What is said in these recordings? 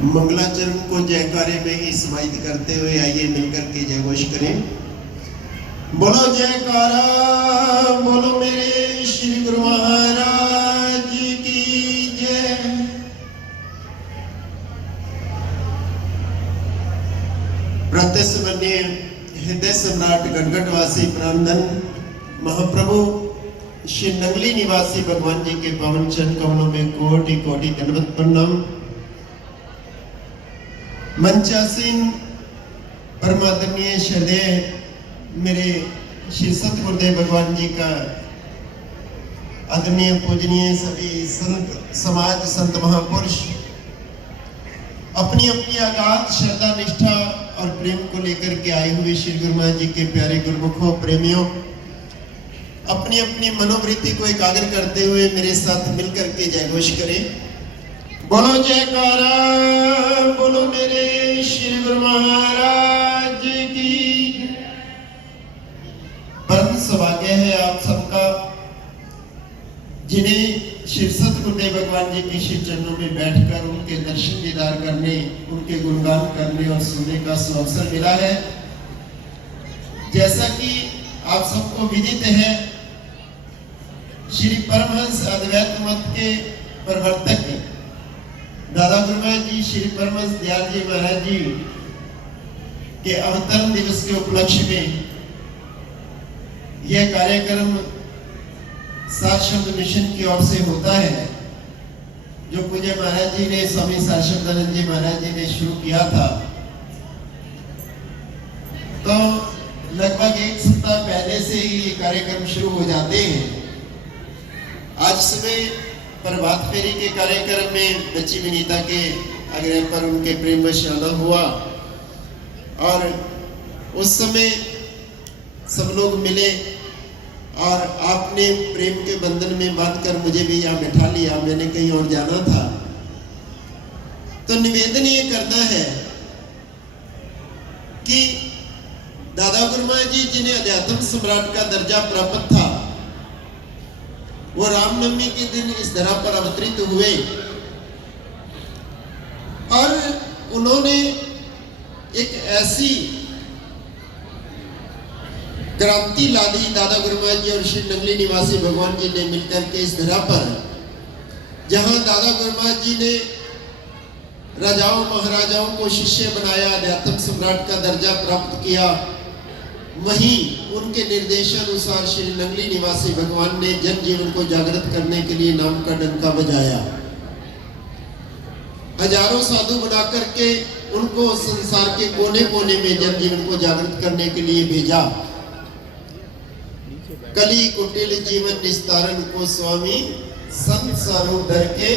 मंगलाचरण को जयकारे में ही समाहित करते हुए आइए मिलकर के जय घोष करें। बोलो जयकारा, बोलो मेरे श्री गुरु महाराज की जय। प्रत्यक्ष बने हृदय सम्राट गढ़गढ़वासी प्राणधन महाप्रभु श्री नंगली निवासी भगवान जी के पावन चरण कमलों में कोटि कोटि दंडवत प्रणाम। मंचासीन परमादरणीय श्रद्धेय मेरे श्री सत गुरुदेव भगवान जी का आदरणीय पूजनीय सभी संत समाज संत महापुरुष अपनी अपनी अगाध श्रद्धा निष्ठा और प्रेम को लेकर के आए हुए श्री गुरु महाराज जी के प्यारे गुरुमुखों प्रेमियों, अपनी अपनी मनोवृत्ति को एकाग्र करते हुए मेरे साथ मिलकर के जय घोष करें। बोलो जयकारा, बोलो मेरे श्री गुरु महाराज की। परम सौभाग्य है आप सबका जिन्हें श्री सत गुरुदेव भगवान जी के श्री चरणों में बैठकर उनके दर्शन दीदार करने, उनके गुणगान करने और सुनने का अवसर मिला है। जैसा कि आप सबको विदित है, श्री परमहंस अद्वैत मत के प्रवर्तक दादा गुरु महाराज जी श्री परमहंस दयाल जी महाराज जी के अवतरण दिवस के उपलक्ष्य में यह कार्यक्रम सात शब्द मिशन की ओर से होता है, जो पूज्य महाराज जी ने स्वामी सारशब्दानंद जी महाराज जी ने शुरू किया था। तो लगभग एक सप्ताह पहले से ही ये कार्यक्रम शुरू हो जाते हैं। आज सुबह प्रभात फेरी के कार्यक्रम में बच्ची विनीता के आग्रह पर उनके प्रेम वश आना हुआ और उस समय सब लोग मिले और आपने प्रेम के बंधन में बांधकर मुझे भी यहाँ बैठा लिया। मैंने कहीं और जाना था। तो निवेदन ये करना है कि दादा गुरु महाराज जी जिन्हें अध्यात्म सम्राट का दर्जा प्राप्त था, वो रामनवमी के दिन इस धरा पर अवतरित हुए और उन्होंने एक ऐसी क्रांति ला दी। दादा गुरु महाराज जी और श्री नंगली निवासी भगवान जी ने मिलकर के इस धरा पर, जहां दादा गुरु महाराज जी ने राजाओं महाराजाओं को शिष्य बनाया, अध्यात्म सम्राट का दर्जा प्राप्त किया, वहीं उनके निर्देशानुसार श्री नंगली निवासी भगवान ने जन जीवन को जागृत करने के लिए नाम का डंका बजाया। हजारों साधु बना करके उनको संसार के कोने कोने में जन जीवन को जागृत करने के लिए भेजा। कली कुटिल जीवन निस्तारण को स्वामी संत स्वरूप धर के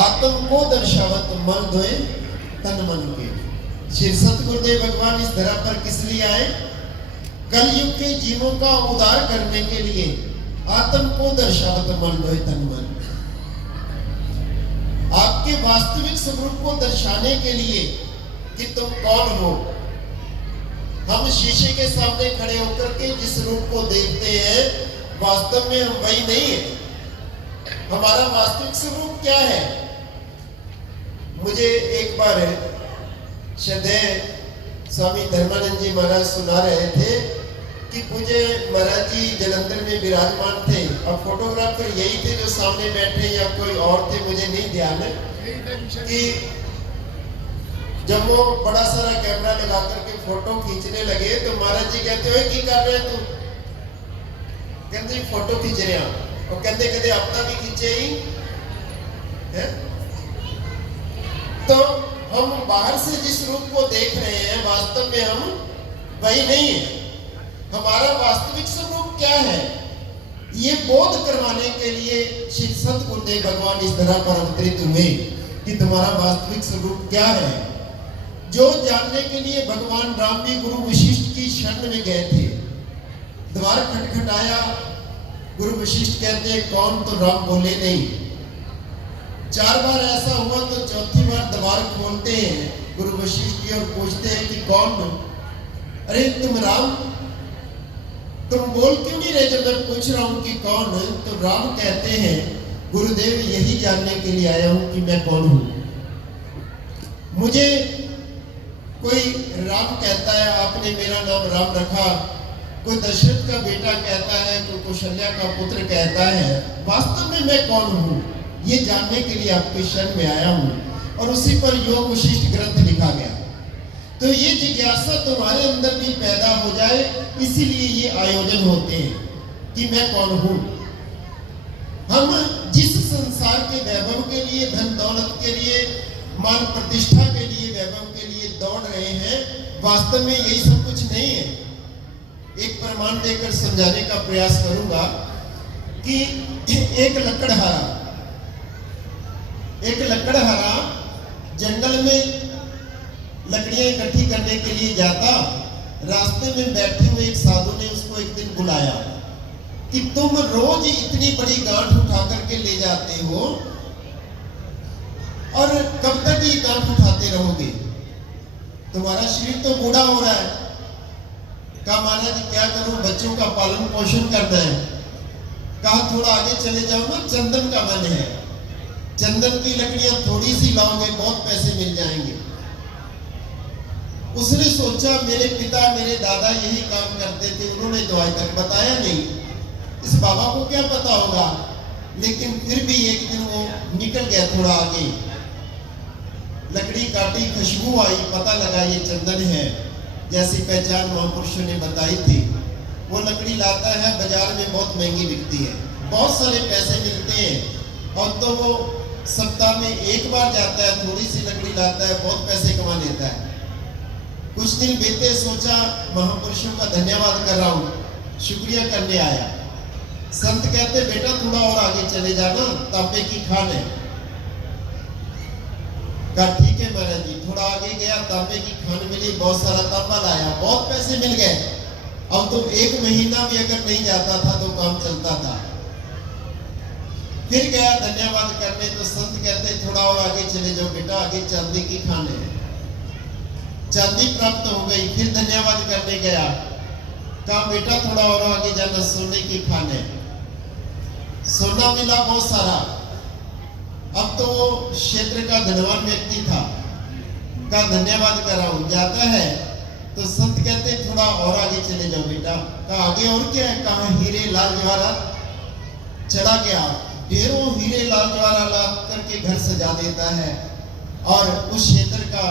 आत्म को दर्शावत मन धोए तन मन के। श्री सत गुरुदेव भगवान इस धरा पर किस लिए आए? कलयुग के जीवों का उद्धार करने के लिए, आत्म को दर्शावत मन धोए तन मन। आपके वास्तविक स्वरूप को दर्शाने के लिए कि तुम कौन हो। हम शीशे के सामने खड़े होकर के जिस रूप को देखते हैं, वास्तव में हम वही नहीं है। हमारा वास्तविक स्वरूप क्या है? मुझे एक बार श्रद्धेय स्वामी धर्मानंद जी महाराज सुना रहे थे कि पूज्य महाराज जी जलंधर में विराजमान थे और फोटोग्राफर यही थे जो सामने बैठे या कोई और थे, मुझे नहीं ध्यान है, कि जब वो बड़ा सारा कैमरा लगा करके फोटो खींचने लगे तो महाराज जी कहते हुए की कर रहे तू? कहते फोटो खींच रहे हैं। और कहते कहते अपना भी खींचे ही है। तो हम बाहर से जिस रूप को देख रहे हैं, वास्तव में हम वही नहीं है। हमारा वास्तविक स्वरूप क्या है, ये बोध करवाने के लिए श्री सत गुरुदेव भगवान इस तरह पर अवतरित हुए कि तुम्हारा वास्तविक स्वरूप क्या है। जो जानने के लिए भगवान राम भी गुरु वशिष्ठ की शरण में गए थे। द्वार खटखटाया, गुरु वशिष्ठ कहते हैं कौन? तो राम बोले नहीं। 4 बार ऐसा हुआ तो चौथी बार द्वार खोलते हैं गुरु वशिष्ठ जी और पूछते हैं कि कौन? अरे तुम राम, तुम बोल क्यों नहीं रहे जब मैं पूछ रहा हूं कि कौन? तो राम कहते हैं गुरुदेव यही जानने के लिए आया हूं कि मैं कौन हूं। मुझे कोई राम कहता है, आपने मेरा नाम राम रखा, कोई दशरथ का बेटा कहता है, कोई कौशल्या का पुत्र कहता है, वास्तव में मैं कौन हूँ ये जानने के लिए आपके शरण में आया हूँ। और उसी पर योग वशिष्ठ ग्रंथ लिखा गया। तो ये जिज्ञासा तुम्हारे अंदर भी पैदा हो जाए, इसीलिए ये आयोजन होते हैं कि मैं कौन हूँ। हम जिस संसार के वैभव के लिए, धन दौलत के लिए, मान प्रतिष्ठा के लिए, वैभव के लिए दौड़ रहे हैं, वास्तव में यही सब कुछ नहीं है। एक प्रमाण देकर समझाने का प्रयास करूंगा कि एक लकड़हारा जंगल में लकड़ियां इकट्ठी करने के लिए जाता। रास्ते में बैठे हुए एक साधु ने उसको एक दिन बुलाया कि तुम रोज इतनी बड़ी गांठ उठा करके ले जाते हो और कब तक ये गांठ उठाते रहोगे? तुम्हारा शरीर तो बूढ़ा हो रहा है। कहा महाराज क्या करूं, बच्चों का पालन पोषण करना है। कहा थोड़ा आगे चले जाओ ना, चंदन का वन है, चंदन की लकड़ियां थोड़ी सी लाओगे, बहुत पैसे मिल जाएंगे। उसने सोचा मेरे पिता मेरे दादा यही काम करते थे, उन्होंने तो आज तक बताया नहीं, इस बाबा को क्या पता होगा। लेकिन फिर भी एक दिन वो निकल गया थोड़ा आगे, लकड़ी काटी, खुशबू आई, पता लगा ये चंदन है, जैसी पहचान महापुरुषों ने बताई थी। वो लकड़ी लाता है, बाजार में बहुत महंगी बिकती है, बहुत सारे पैसे मिलते हैं। और तो वो सप्ताह में एक बार जाता है, थोड़ी सी लकड़ी लाता है, बहुत पैसे कमा लेता है। कुछ दिन बीते, सोचा महापुरुषों का धन्यवाद कर रहा हूँ, शुक्रिया करने आया। संत कहते बेटा थोड़ा और आगे चले जाना, तांबे की खान है। कहा ठीक है महाराज जी। थोड़ा आगे गया, तांबे की खान मिली, बहुत सारा तांबा लाया, बहुत पैसे मिल गए। अब तो एक महीना भी अगर नहीं जाता था तो काम चलता था। फिर गया धन्यवाद करने, तो संत कहते थोड़ा और आगे चले जाओ बेटा, आगे चांदी की खान है। चांदी प्राप्त हो गई। फिर धन्यवाद करने गया, कहा बेटा थोड़ा और आगे जाना, सोने की खान है। सोना मिला बहुत सारा। अब तो वो क्षेत्र का धनवान व्यक्ति था। कहा धन्यवाद कर रहा हूं। जाता है तो संत कहते थोड़ा और आगे चले जाओ बेटा। कहा आगे और क्या है? कहा हीरे लाल जवाहरात। चला गया, ढेरों हीरे लाल जवाहरात ला करके घर सजा देता है। और उस क्षेत्र का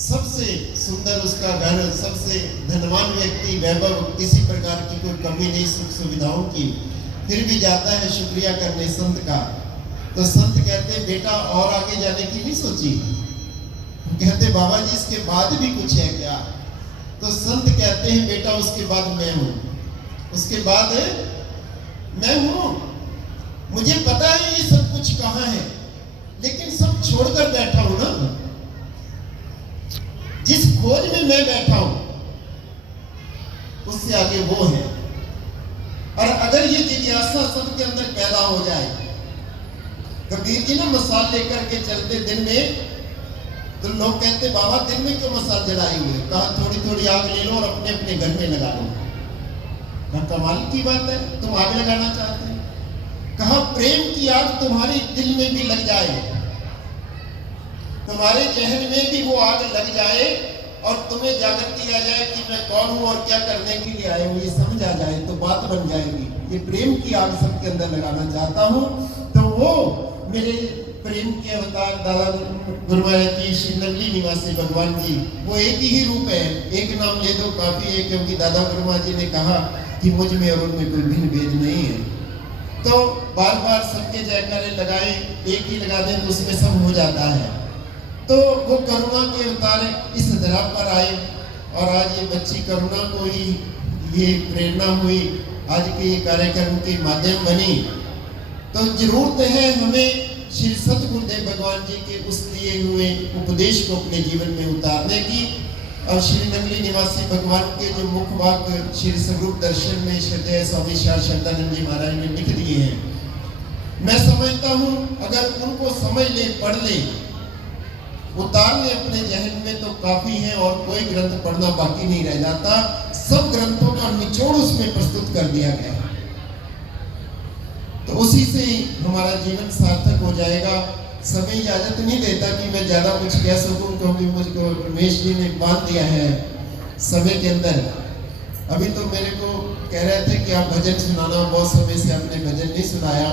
सबसे सुंदर उसका घर, सबसे धनवान व्यक्ति, वैभव, किसी प्रकार की कोई कमी नहीं, सुख सुविधाओं की। फिर भी जाता है शुक्रिया करने संत का। तो संत कहते बेटा और आगे जाने की नहीं सोची? कहते बाबा जी इसके बाद भी कुछ है क्या? तो संत कहते हैं बेटा उसके बाद मैं हूं, उसके बाद मैं हूं। मुझे पता है ये सब कुछ कहां है, लेकिन सब छोड़कर बैठा हूं ना। जिस खोज में मैं बैठा हूं उससे आगे वो है। और अगर ये जिज्ञासा सबके अंदर पैदा हो जाए, कबीर जी ना मसाल लेकर के चलते दिन में, तो लोग कहते बाबा दिन में क्यों मसाल जलाए हुए? कहा थोड़ी थोड़ी आग ले लो और अपने अपने घर में लगा लो। कमाल की बात है, तुम आग लगाना चाहते हो। कहा प्रेम की आग तुम्हारे दिल में भी लग जाए, तुम्हारे जहन में भी वो आग लग जाए और तुम्हें जागृति आ जाए कि मैं कौन हूं और क्या करने के लिए आए हूं, ये समझ आ जाए तो बात बन जाएगी। ये प्रेम की आग सबके अंदर लगाना चाहता हूं। तो वो मेरे प्रेम के अवतार दादा गुरु महाराज जी, श्री नगली निवासी भगवान जी, वो एक ही रूप है। एक नाम ले दो काफी है, क्योंकि दादा गुरु महाराज जी ने कहा कि मुझ में और उनमें कोई भिन्न भेद नहीं है। तो बार बार सबके जयकारे लगाए, एक ही लगा दें तो उसमें सब हो जाता है। तो वो करुणा के अवतार इस धरा पर आए और आज ये बच्ची करुणा को ही ये प्रेरणा हुई, आज के ये कार्यक्रम के माध्यम बनी। तो जरूरत है हमें श्री सतगुरुदेव भगवान जी के उस दिए हुए उपदेश को अपने जीवन में उतारने की। और श्री नगली निवासी भगवान के जो मुख वाक्य श्री स्वरूप दर्शन में श्रद्धेय स्वामी शारदानंद जी महाराज ने लिख दिए हैं, मैं समझता हूँ अगर उनको समझ ले, पढ़ ले, उतार ले अपने जहन में तो काफी है और कोई ग्रंथ पढ़ना बाकी नहीं रह जाता। सब ग्रंथों का निचोड़ उसमें प्रस्तुत कर दिया गया। तो उसी से हमारा जीवन सार्थक हो जाएगा। समय इजाजत नहीं देता कि मैं ज्यादा कुछ कह सकूं, क्योंकि मुझको रमेश जी ने बांध दिया है समय के अंदर। अभी तो मेरे को कह रहे थे कि आप भजन सुनाना, बहुत समय से आपने भजन नहीं सुनाया,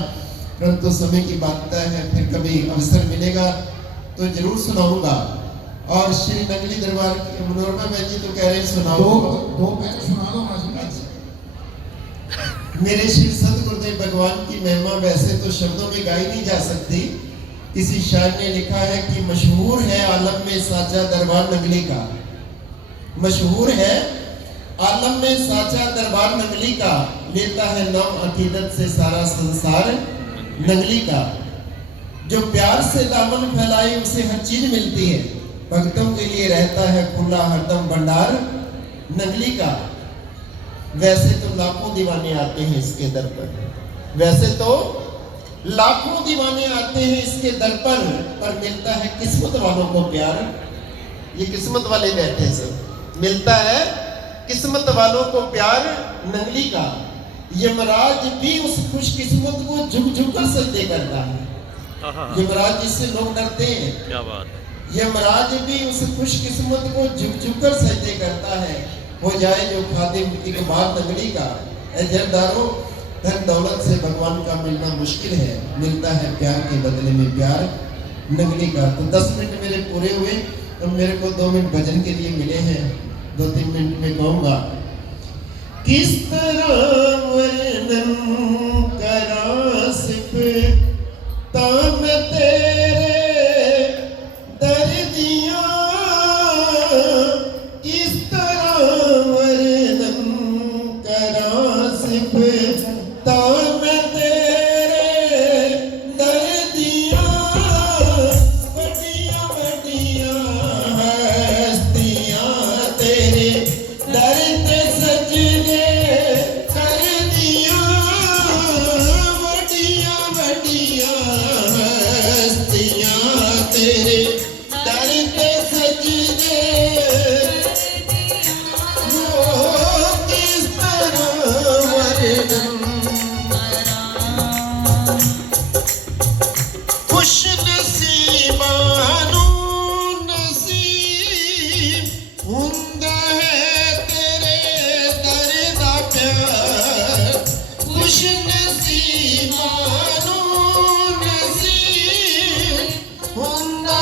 परंतु समय की बात है, फिर कभी अवसर मिलेगा तो जरूर सुनाऊंगा। और श्री नगली दरबार की मनोरमा बहन जी तो कह रहे हैं सुनाओ, दो पैर सुना दो ना। मेरे श्री सतगुरुदेव भगवान की महिमा वैसे तो शब्दों में गाई नहीं जा सकती। किसी शायर ने लिखा है कि मशहूर है आलम में साचा दरबार नगली का, मशहूर है आलम में साचा दरबार नगली का, लेता है नाम अकीदत से सारा संसार नगली का। जो प्यार से दामन फैलाए उसे हर चीज मिलती है, भक्तों के लिए रहता है खुला हरदम भंडार नगली का। वैसे तो लाखों दीवाने आते हैं इसके दर पर, वैसे तो लाखों दीवाने आते हैं इसके दर पर मिलता है किस्मत वालों को प्यार। ये किस्मत वाले बैठे सब, मिलता है किस्मत वालों को प्यार नगली का। यमराज भी उस खुशकिस्मत को झुक झुक कर सजदे करता है। यमराज जिससे लोग डरते हैं, क्या बात है, यमराज भी उस खुशकिस्मत को झुक झुक कर सजदे करता है। हो जाए जो खादिम इकबाल नगली का। जरदारों, धन दौलत से भगवान का मिलना मुश्किल है, मिलता है प्यार के बदले में प्यार नगली का। तो 10 मिनट मेरे पूरे हुए, तो मेरे को 2 मिनट भजन के लिए मिले हैं, 2-3 मिनट में कहूँगा। किस तरह वर्णन करा सिफता मैं तेरे दर्दियाँ, किस तरह वर्णन करा सिफता मैं तेरे दर्दियाँ। बड़ियाँ बड़ियाँ हस्तियाँ तेरे दर्द सजने कर दिया, बड़ियाँ बड़ियाँ हस्तियाँ तेरे दर्द सजने। वो किस तरह वर्णन खुश नसीबानू नसीब हुंदा है तेरे दर दा प्यार। खुश नसीबानू नसीब हुंदा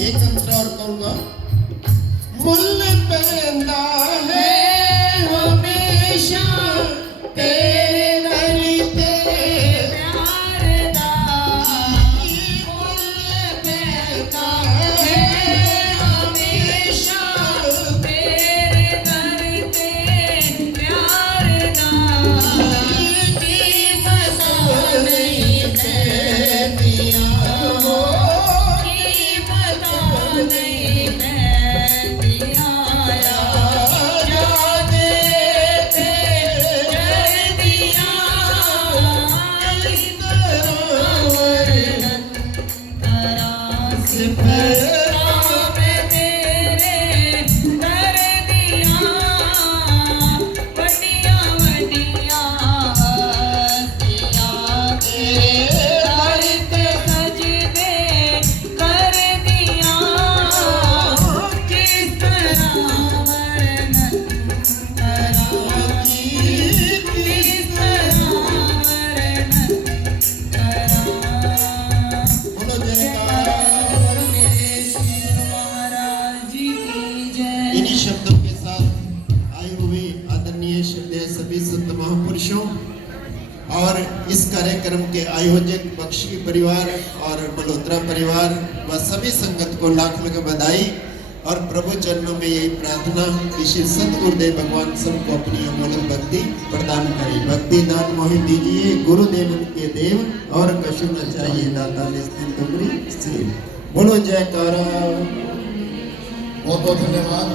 एक अंतरा और कहूंगा, मुल पैंदा है हमेशा तेरे नली तेरे प्यार दा, मुल पैंदा है हमेशा तेरे दर ते प्यार दा, कीमत नहीं पैंदियां हो, की पता नहीं पैंदियां याद ते चढ़दियां मैं तेरे दर दियां वड्डियां वड्डियां हस्तियां तेरे दर ते सजदे कर दियां, किस तरह वर्णन करां, किस तरह वर्णन करां। बोलो जयकारा। महाराज जी की जय। इन्हीं शब्दों के साथ आए हुए आदरणीय श्रद्धेय सभी संत महापुरुषों और इस कार्यक्रम के आयोजक बख्शी परिवार और मल्होत्रा परिवार व सभी संगत को लाख लाख बधाई और प्रभु चरणों में यही प्रार्थना कि श्री सतगुरुदेव भगवान सबको अपनी अमूल्य भक्ति प्रदान करें। भक्ति दान मोहि दीजिए गुरुदेव के देव, और कछु न चाहिए दाता निस्तिन तुमरी सेव। बोलो जयकारा। बहुत बहुत धन्यवाद।